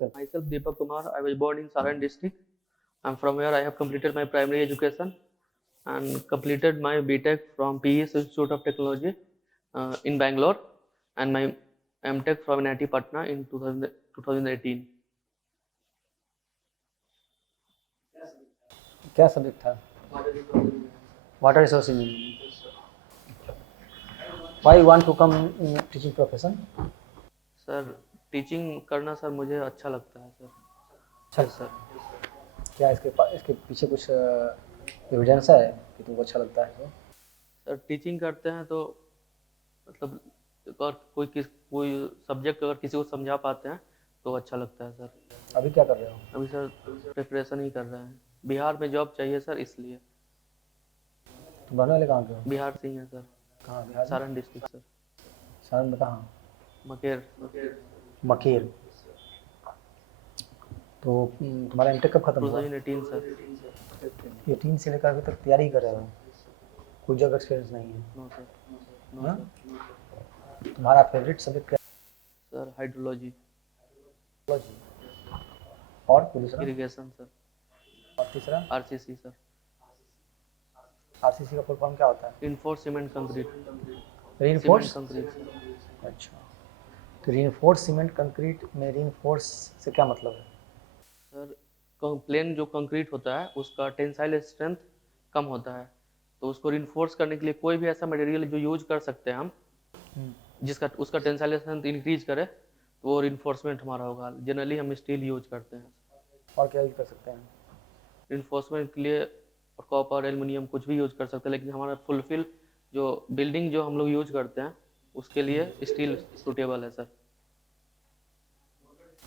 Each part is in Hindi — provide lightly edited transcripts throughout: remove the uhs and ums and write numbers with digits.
yourself? Myself Deepak Kumar. I was born in Saran district. I'm from where I have completed my primary education and completed my BTech from PES Institute of Technology in Bangalore and my MTech from NIT Patna in 2018. क्या सब्जेक्ट था? Water resource engineering. Why you want to come in teaching profession? Sir teaching करना सर मुझे अच्छा लगता है सर. अच्छा सर. क्या इसके पीछे कुछ एविडेंस है कि तुमको अच्छा लगता है? तो सर टीचिंग करते हैं तो मतलब अगर कोई सब्जेक्ट अगर किसी को समझा पाते हैं तो अच्छा लगता है सर. अभी क्या कर रहे हो? अभी सर प्रिपरेशन ही कर रहे हैं. बिहार में जॉब चाहिए सर इसलिए. तुम रहने वाले कहाँ के हो? बिहार से ही हैं सर. कहाँ बिहार में? Saran district sir. सारण में कहाँ? मकेर. मकेर. तो तुम्हारा एमटेक कब खत्म हुआ? 2018 सर. 18 से लेकर अभी तक तैयारी कर रहे हो? कोई जॉब एक्सपीरियंस नहीं है? No sir. नो हाँ? सर. तुम्हारा फेवरेट सब्जेक्ट क्या सर हाइड्रोलॉजी. है? और दूसरा? Irrigation sir. और तीसरा? RCC sir. आरसीसी का फुल फॉर्म क्या होता है? Reinforce cement concrete. Reinforce concrete sir. अच्छा. तो रीइंफोर्स सीमेंट कंक्रीट में रीइंफोर्स से क्या मतलब है? सर प्लेन जो कंक्रीट होता है उसका टेंसाइल स्ट्रेंथ कम होता है तो उसको रिइंफोर्स करने के लिए कोई भी ऐसा मटेरियल जो यूज कर सकते हैं हम जिसका उसका टेंसाइल स्ट्रेंथ इंक्रीज करे तो वो रिइंफोर्समेंट हमारा होगा. जनरली हम स्टील यूज करते हैं. और क्या यूज कर सकते हैं? रिइंफोर्समेंट के लिए कॉपर एल्युमिनियम कुछ भी यूज कर सकते हैं लेकिन हमारा फुलफिल जो बिल्डिंग जो हम लोग यूज करते हैं उसके लिए स्टील सूटेबल है सर.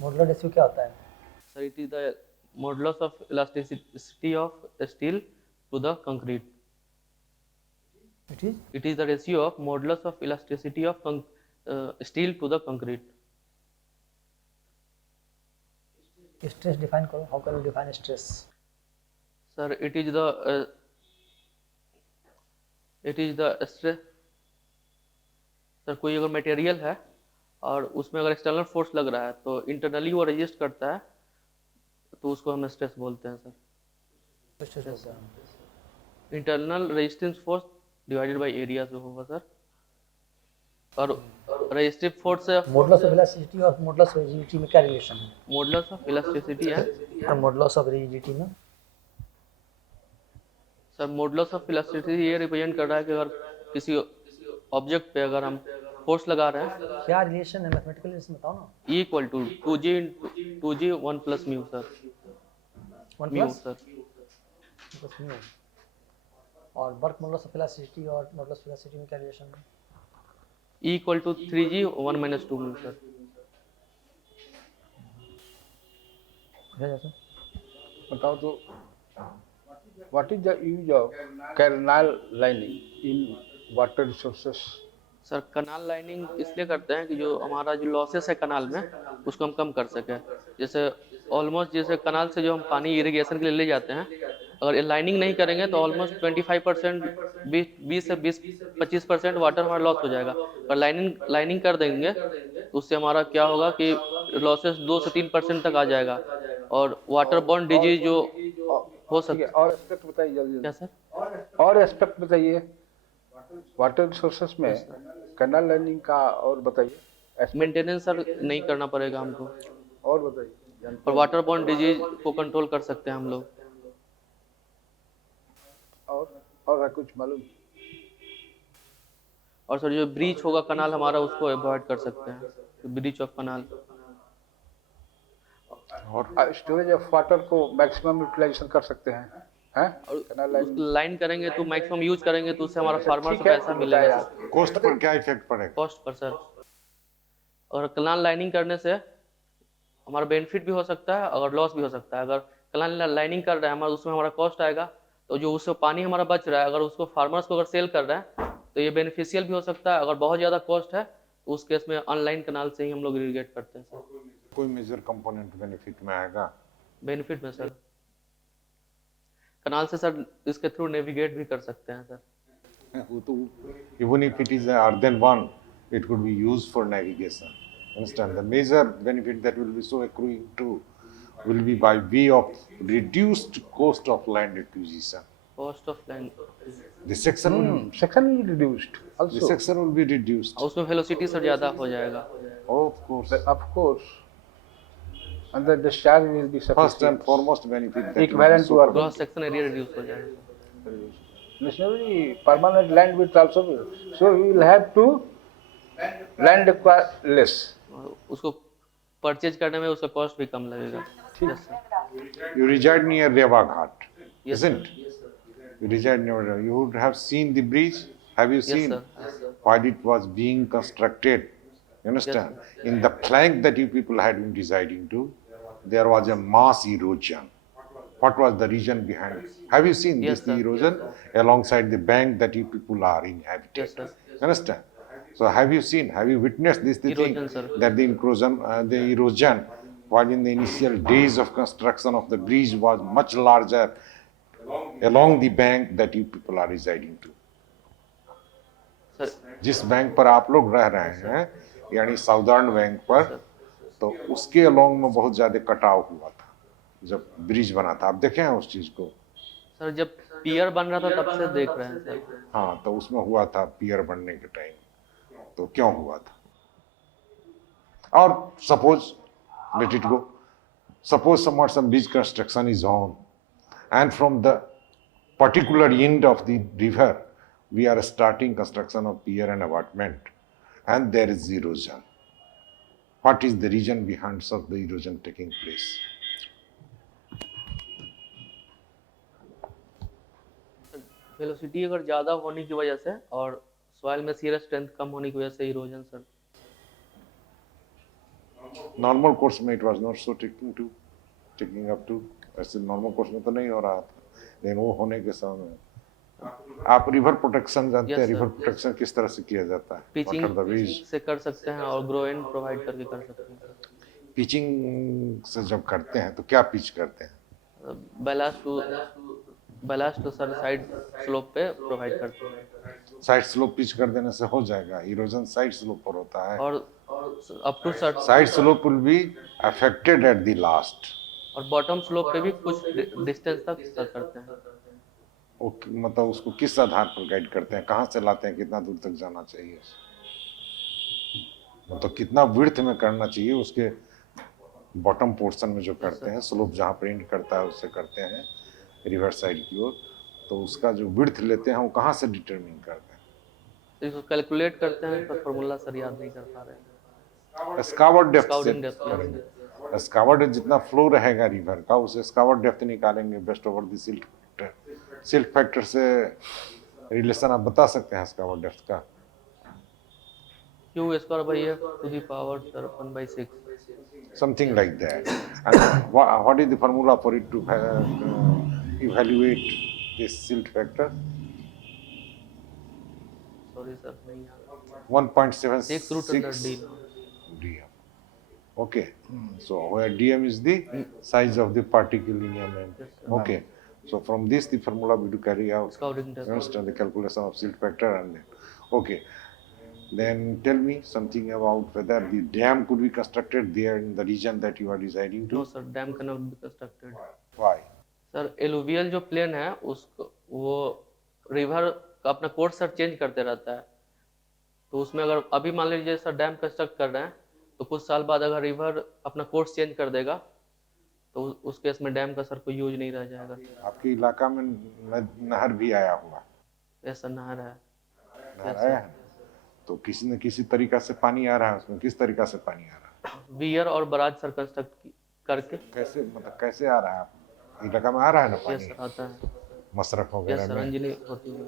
मॉडुलर रेशियो क्या होता है? Sir it is the modulus of elasticity of steel to the concrete. It is the ratio of modulus of elasticity of steel to the concrete. Stress define करो. How can you define stress? Sir, it is the stress. Sir कोई अगर मटेरियल है और उसमें अगर एक्सटर्नल फोर्स लग रहा है तो इंटरनली वो रेजिस्ट करता है तो उसको हम स्ट्रेस बोलते हैं सर. स्ट्रेस होता है. Internal resistance force divided by area जो होगा सर. और रेजिस्टिव फोर्स से मॉडुलस ऑफ इलास्टिसिटी और मॉडुलस ऑफ रिजिडिटी में क्या रिलेशन है? मॉडुलस ऑफ इलास्टिसिटी है. और मॉडुलस ऑफ रिजिडिटी में? सर मॉडुलस ऑफ इलास्टिसिटी ये रिप्रेजेंट कर रहा है कि अगर किसी ऑब्जेक्ट पे अगर हम फोर्स लगा रहे हैं. क्या रिलेशन है मैथमेटिकल रिलेशन बताओ ना. E equal to 2g 1 plus mu sir. 1 mu plus sir. Mu. और वर्क मॉडुलस ऑफ इलास्टिसिटी और मॉडुलस ऑफ इलास्टिसिटी में क्या रिलेशन है? E equal to 3g 1 minus 2 mu sir. बताओ तो what is the use of canal lining in water resources? Sir canal lining इसलिए करते हैं कि जो हमारा जो लॉसेस है कनाल में उसको हम कम कर सकें. जैसे ऑलमोस्ट जैसे कनाल से जो हम पानी इरिगेशन के लिए ले जाते हैं अगर ये लाइनिंग नहीं करेंगे तो ऑलमोस्ट 25% 20 से 25% वाटर हमारा लॉस हो जाएगा. और लाइनिंग कर देंगे तो उससे हमारा क्या होगा कि लॉसेस 2 से 3% तक आ जाएगा और वाटर बॉर्न डिजीज जो हो सकता है. और एस्पेक्ट बताइए जल्दी. क्या सर? और एस्पेक्ट बताइए वाटर रिसोर्सेस में कैनाल लाइनिंग का. और बताइए मेंटेनेंस सर नहीं करना पड़ेगा हमको. और बताइए. और वाटर बॉर्न डिजीज को कंट्रोल कर सकते हैं हम लोग. और कुछ मालूम? और सर जो ब्रीच होगा कनाल हमारा उसको अवॉइड कर सकते हैं. Breach of canal. और स्टोरेज ऑफ वाटर को मैक्सिमम यूटिलाइजेशन कर सकते हैं. और लाइन करेंगे तो मैक्सिमम यूज करेंगे तो उससे हमारा फार्मर को पैसा मिलेगा. कॉस्ट पर क्या इफेक्ट पड़ेगा? कॉस्ट पर सर और कनाल लाइनिंग करने से हमारा बेनिफिट भी हो सकता है अगर लॉस भी हो सकता है. अगर कनाल लाइनिंग कर रहे हैं हमारा उसमें हमारा कॉस्ट आएगा तो जो उससे पानी हमारा बच रहा है अगर उसको फार्मर्स को अगर सेल कर रहे हैं तो ये बेनिफिशियल भी हो सकता है. अगर बहुत ज़्यादा कॉस्ट है तो उस केस में ऑनलाइन कनाल से ही हम लोग इरिगेट करते हैं सर. कोई मेजर कंपोनेंट बेनिफिट में आएगा? बेनिफिट में सर कनाल से सर इसके थ्रू नेविगेट भी कर सकते हैं सर. वो तो even if it is earthen one it could be used for navigation. Understand? The major benefit that will be so accruing to will be by way of reduced cost of land acquisition. Cost of land, The section will Section is reduced the also. section will be reduced. उसमें वेलोसिटी सर ज़्यादा हो जाएगा। Of course. Of course. And the discharge will be First sufficient. and foremost benefit that will be Equivalent so to our cross section area reduce हो जाएगा। necessarily permanent land width also will. So we will have to land acquire less. और उसको परचेज करने में उसका कॉस्ट भी कम लगेगा। Yes sir. You reside near Rewa Ghat, Yes, isn't? You reside near. You would have seen the bridge. Have you Yes, seen sir. while it was being constructed? You understand? In the flank that you people had been residing to, there was a mass erosion. What was the reason behind? Have you seen Yes, this sir. erosion alongside the bank that you people are inhabiting? Yes, sir. You understand? So have you seen? Have you witnessed this? The Erosion, thing sir. that the erosion, while in the initial days of construction of the bridge was much larger along the bank that you people are residing to. Sir जिस बैंक पर आप लोग रह रहे हैं यानी साउदर्न बैंक पर, तो उसके अलोंग में बहुत ज्यादा कटाव हुआ था जब ब्रिज बना था। आप देखे हैं उस चीज को? सर जब पियर बन रहा था तब से देख रहे हैं सर। हाँ, तो उसमें हुआ था पियर बनने के टाइम। तो क्यों हुआ था? और suppose let it go, suppose some bridge construction is on and from the particular end of the river we are starting construction of pier and abutment and there is erosion. What is the reason behind such the erosion taking place? Velocity अगर ज़्यादा होने की वजह से और सॉइल में सीयर स्ट्रेंथ कम होने की वजह से इरोजन सर। नॉर्मल कोर्स में it was not so taking up to, ऐसे नॉर्मल कोर्स में तो नहीं हो रहा था, लेकिन वो होने के समय आप रिवर प्रोटेक्शन जानते हैं? Yes, sir. रिवर प्रोटेक्शन किस तरह से किया जाता है? Pitching What are the ways? से कर सकते हैं और ग्रोइन प्रोवाइड करके कर सकते हैं। पिचिंग से जब करते हैं तो क्या पिच करते हैं? Ballast to sir side slope पे प्रोवाइड करते हैं साइड स्लोप पिच कर देने से हो जाएगा। इरोजन साइड स्लोप पर होता है और up to sir side slope will be affected at the last. और बॉटम स्लोप पे भी कुछ डिस्टेंस तक सर करते हैं। मतलब उसको किस आधार पर गाइड करते हैं? कहाँ से लाते हैं? कितना दूर तक जाना चाहिए? मतलब कितना विड्थ में करना चाहिए उसके बॉटम पोर्शन में जो करते हैं, स्लोप जहाँ पर एंड करता है उससे करते हैं रिवर साइड की ओर, तो उसका जो विड्थ लेते हैं वो कहाँ से डिटरमिन करते हैं? तो इसको कैलकुलेट करते हैं पर फार्मूला सर याद नहीं कर पा रहे। स्कावर्ड डेप्थ से स्काउटिंग डेप्थ करेंगे। स्कावर्ड जितना फ्लो रहेगा रिवर का उसे स्कावर्ड डेप्थ निकालेंगे best over the silt factor. Silt factor से रिलेशन आप बता सकते हैं स्कावर्ड डेप्थ का? Q square by F two the power sir 1/6 something like that. And what is the formula for it to evaluate this silt factor? Sorry sir नहीं याद। 1.76 6 root under D. dm. Okay, so where dm is the size of the particle in mm. Okay, so from this the formula we do carry out, scouting you depth understand, the calculation of silt factor and then okay. Then tell me something about whether the dam could be constructed there in the region that you are residing to. No sir dam can not be constructed. Why? Sir alluvial जो प्लेन है उसको वो रिवर का अपना कोर्स सर चेंज करते रहता है, तो उसमें अगर अभी मान लीजिए सर डैम कंस्ट्रक्ट कर रहे हैं तो कुछ साल बाद अगर रिवर अपना कोर्स चेंज कर देगा तो उस केस में डैम का सर कोई यूज नहीं रह जाएगा। आपके इलाका में नहर भी आया हुआ? ऐसा नहर है। नहर आया है, तो किसी न किसी तरीका से पानी आ रहा है उसमें। किस तरीका से पानी आ रहा है? वियर और बराज सर कंस्ट्रक्ट करके। कैसे, मतलब कैसे आ रहा है? इलाका में आ रहा है ना यस पानी? सर आता है। मसरक यस वगैरह सर में, अंजनी होती है।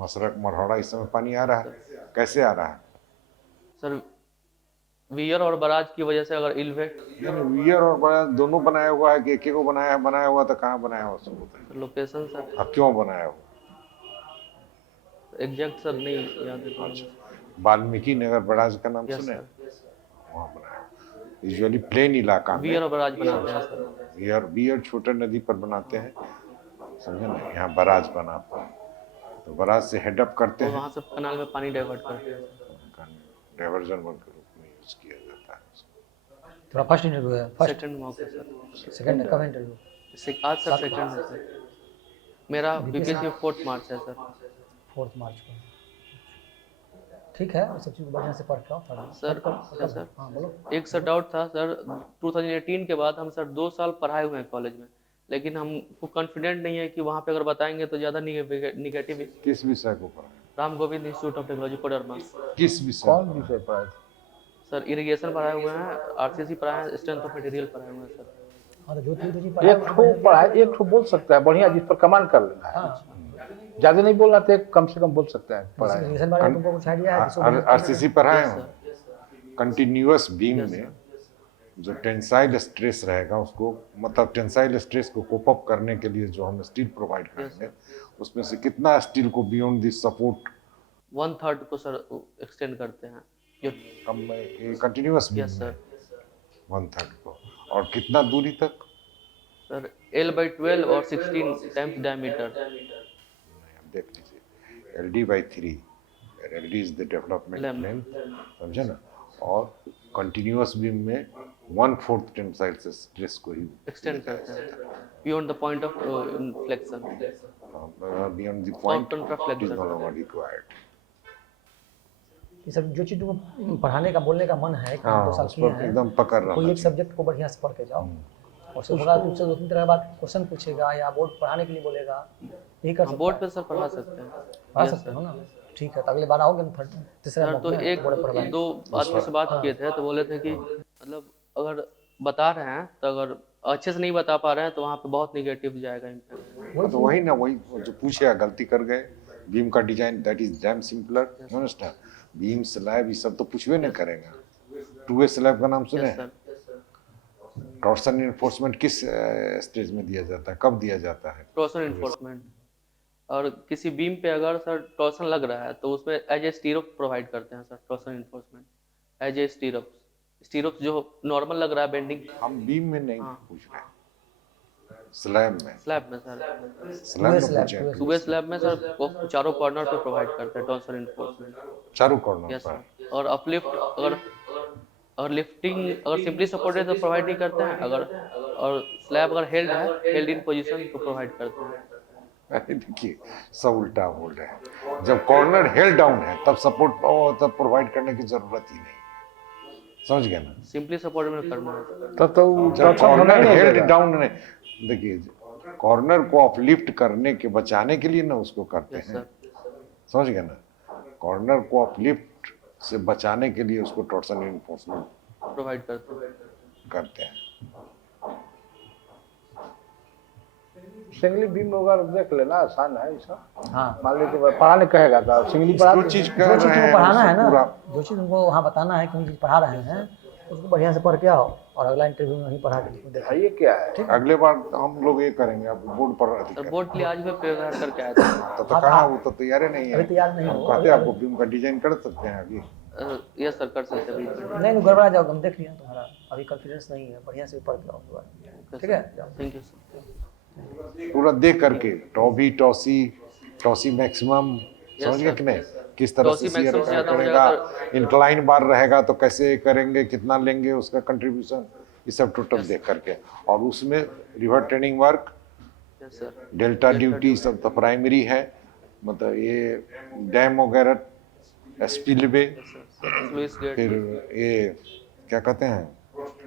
मसरक मरहड़ा इस समय पानी आ रहा है। कैसे आ रहा है? सर वियर और बराज की वजह से अगर इल्वेट वियर और बड़ा दोनों बनाया हुआ है कि एक को बनाया हुआ तो कहाँ बनाया हुआ सब होता है? लोकेशन सर अब क्यों बनाया हुआ? एग्जैक्ट सर नहीं याद है। अच्छा, वाल्मीकि नगर बराज का नाम यस सुने? सर वहाँ बनाया। यूजुअली प्लेन इलाका में वियर और बराज बनाते हैं सर। बियर छोटे नदी पर बनाते हैं, समझे ना? यहाँ बराज बना हुआ है, तो बराज से हेडअप करते तो हैं, वहाँ से कनाल में पानी डाइवर्ट करते हैं। डाइवर्जन के रूप में यूज किया जाता है। थोड़ा फर्स्ट इंटरव्यू है, फर्स्ट सेकंड मौका सर। सेकंड कब इंटरव्यू? आज सर सेकंड है सर। मेरा बीपीएससी में 4 मार्च है सर। 4 मार्च को। ठीक है, उस सब चीज़ को बढ़िया से पढ़ के आओ थोड़ा सर सर हाँ बोलो। एक सर डाउट था सर, 2018 के बाद हम सर 2 साल पढ़ाए हुए हैं कॉलेज में, लेकिन हमको कॉन्फिडेंट नहीं है कि वहाँ पे अगर बताएंगे तो ज़्यादा निगेटिव। किस विषय को पढ़ा? Ram Govind institute of technology Koderma. किस विषय? कौन विषय पढ़ाए थे? सर इरिगेशन पढ़ाए हुए हैं, आरसीसी पढ़ाए हैं, स्ट्रेंथ ऑफ मटेरियल पढ़ाए हुए हैं सर। हाँ तो जो चीज़ एक ठो बोल सकता है बढ़िया, जिस पर कमांड कर लेना है। हाँ ज्यादा नहीं बोलना तो कम से कम बोल सकते हैं पढ़ाए। रिलेशन बारे में तुमको कुछ आइडिया है? तो आरसीसी पढ़ाए हो? कंटिन्यूअस बीम में जो टेंसाइल स्ट्रेस रहेगा उसको, मतलब टेंसाइल स्ट्रेस को कोप अप करने के लिए जो हम स्टील प्रोवाइड करेंगे, उसमें से कितना स्टील को बियॉन्ड दिस सपोर्ट 1/3 को सर एक्सटेंड करते हैं जो कंटिन्यूअस बीम यस में सर। 1/3 को, और कितना दूरी तक? सर L/12 और 16 टाइम्स डायमीटर। देख लीजिए, LD/3, LD is the development length, समझे ना? और कंटिन्यूअस बीम में 1/4 टेंसाइल स्ट्रेस को ही एक्सटेंड करते हैं beyond the point of inflection, beyond the point Soft is no longer required. ये सब जो चीज़ तुमको पढ़ाने का बोलने का मन है कि हाँ, 2 साल उस किए पर हैं, एकदम पकड़ रहा कोई एक सब्जेक्ट को बढ़िया से पढ़ के जाओ, और उसके बाद तुमसे 2-3 तरह के बाद क्वेश्चन पूछेगा या बोर्ड पढ़ाने के लिए बोलेगा, यही कर सकते बोर्ड पे सर पढ़ा सकते हैं। पढ़ा सकते हो ना? ठीक है, तो अगले बार आओगे ना तीसरे सर तो एक दो आदमी से बात किए थे तो बोले थे कि मतलब अगर बता रहे हैं तो अगर अच्छे से नहीं बता पा रहे हैं तो वहाँ पे बहुत निगेटिव जाएगा इम्पैक्ट। तो वही ना, वही जो पूछेगा गलती कर गए। बीम का design that is damn simpler, you understand? Beam slab ये सब तो पूछवे नहीं करेगा। 2A स्लैब का नाम सुने? Yes sir. टॉर्सन इन्फोर्समेंट किस स्टेज में दिया जाता है, कब दिया जाता है? टॉर्सन इन्फोर्समेंट, और किसी बीम पे अगर सर टॉर्सन लग रहा है तो उसमें एज ए स्टीरअप प्रोवाइड करते हैं sir. Torsion reinforcement as a stirrup जो नॉर्मल लग रहा है बेंडिंग। हम बीम में नहीं पूछ रहे, स्लैब में। स्लैब में सर, स्लैब में पूछे, सुबह स्लैब में सर वो चारों कॉर्नर पे प्रोवाइड करते हैं टॉर्सन इन्फोर्समेंट। चारों कॉर्नर यस पर। सर। और अपलिफ्ट अगर लिफ्टिंग अगर सिंपली सपोर्टेड तो प्रोवाइड नहीं करते हैं, अगर और स्लैब अगर हेल्ड इन पोजीशन तो प्रोवाइड करते हैं। अरे देखिए, सब उल्टा बोल रहे हैं। जब कॉर्नर हेल्ड डाउन है तब सपोर्ट तब प्रोवाइड करने की जरूरत ही नहीं, समझ गए ना? सिंपली सपोर्ट में करना है। तो जब कॉर्नर हेल्ड डाउन नहीं, देखिए कॉर्नर को अपलिफ्ट करने के बचाने के लिए ना उसको करते यस हैं, सर। समझ गए ना? कॉर्नर को अपलिफ्ट से बचाने के लिए उसको टॉर्सन इन्फोर्समेंट प्रोवाइड करते हैं। सिंगली बीम वगैरह देख लेना, आसान है इसका। हाँ मान लीजिए पढ़ाने कहेगा तो सिंगली पढ़ा जो चीज कर जो चीज़ रहे तुमको हैं पढ़ाना है उसको ना, पूरा जो चीज़ तुमको वहाँ बताना है, कौन चीज़ पढ़ा रहे हैं, उसको बढ़िया से पढ़ के आओ और अगला इंटरव्यू में वहीं पढ़ा के देखो। दिखाइए क्या है। अगले बार हम लोग ये करेंगे, आप बोर्ड पर सर। अधिकार बोर्ड के लिए आज भी प्रिपेयर करके आया था। तो कहाँ, वो तो तैयार नहीं अभी है। तैयार नहीं हम हो, कहते हैं आपको बीम का डिजाइन कर सकते हैं अभी। यस सर, कर सकते हैं बिल्कुल। नहीं गड़बड़ा जाओगे, हम देख लिया तुम्हारा अभी कॉन्फिडेंस नहीं है, बढ़िया से पढ़ के आओ दोबारा, ठीक है? जाओ। Thank you sir. पूरा देख करके टॉसी मैक्सिमम, समझ गए कि नहीं? किस तरह से टॉसी शेयर maximum से ज्यादा हो करेगा, जाएगा इंक्लाइन बार रहेगा तो कैसे करेंगे, कितना लेंगे उसका कंट्रीब्यूशन, ये सब टोटल देख करके, और उसमें river training work, yes sir. Delta duty सब तो प्राइमरी है, मतलब ये डैम वगैरह, स्पिलवे, स्लुइस गेट। फिर ये क्या कहते हैं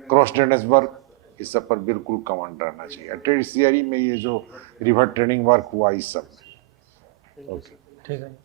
क्रॉस ड्रेनेज वर्क, इस सब पर बिल्कुल कमांड रहना चाहिए। टर्शियरी में ये जो रिवर ट्रेनिंग वर्क हुआ इस सब में। ओके ठीक है।